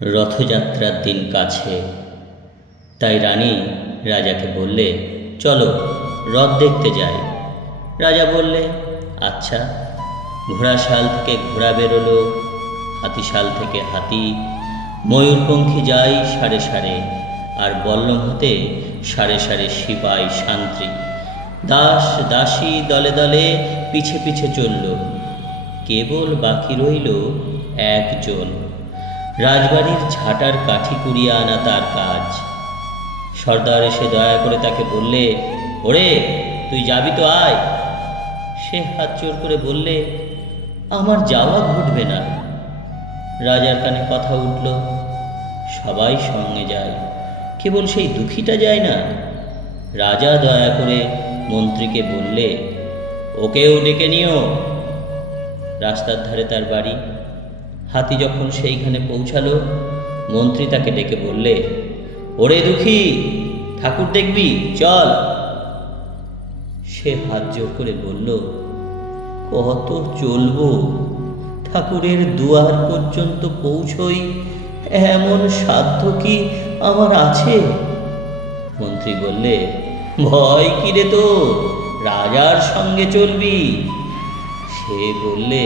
রথযাত্রার দিন কাছে, তাই রানী রাজাকে বললে, চলো রথ দেখতে যাই। রাজা বললে, আচ্ছা। ঘোড়াশাল থেকে ঘোড়া বেরোলো, হাতিশাল থেকে হাতি, ময়ূরপঙ্খী যায় সারে সারে, আর বল্লম হতে সারে সারে সিপাই শান্ত্রী, দাস দাসী দলে দলে পিছে পিছে চলল। কেবল বাকি রইল একজন, রাজবাড়ির ঝাঁটার কাঠি কুড়িয়ে আনা তার কাজ। সর্দার এসে দয়া করে তাকে বললে, ওরে তুই যাবি তো আয়। সে হাত জোর করে বললে, আমার যাওয়া ঘটবে না। রাজার কানে কথা উঠল, সবাই সঙ্গে যায়, কেবল সেই দুঃখীটা যায় না। রাজা দয়া করে মন্ত্রীকে বললে, ওকেও ডেকে নিও। রাস্তার ধারে তার বাড়ি। হাতি যখন সেইখানে পৌঁছালো, মন্ত্রী তাকে ডেকে বললে, ওরে দুঃখী, ঠাকুর দেখবি, চল। সে হাত জোর করে বলল, কত চলবো, ঠাকুরের দুয়ার পর্যন্ত পৌঁছই এমন সাধ্য কি আমার আছে? মন্ত্রী বললে, ভয় কি রে তো, রাজার সঙ্গে চলবি। সে বললে,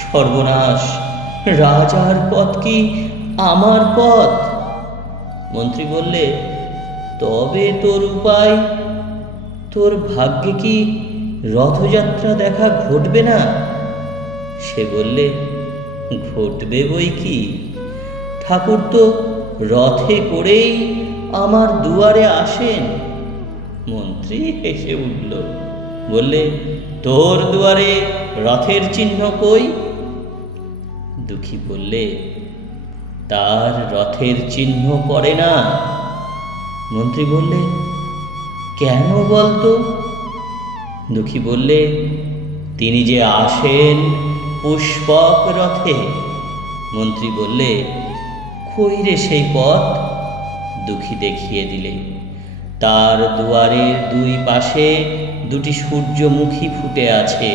সর্বনাশ, রাজার পথ কি আমার পথ? মন্ত্রী বললে, তবে তোর উপায়? তোর ভাগ্যে কি রথযাত্রা দেখা ঘটবে না? সে বললে, ঘটবে বই কি, ঠাকুর তো রথে করেই আমার দুয়ারে আসেন। মন্ত্রী হেসে উঠল, বললে, তোর দুয়ারে রথের চিহ্ন কই? দুঃখী বললে, তার রথের চিহ্ন পড়ে না। মন্ত্রী বললে, কেন বলতো? দুঃখী বললে, তিনি যে আসেন পুষ্পক রথে। মন্ত্রী বললে, কই রে সেই পথ? দুঃখী দেখিয়ে দিলে, তার দুয়ারের দুই পাশে দুটি সূর্যমুখী ফুটে আছে।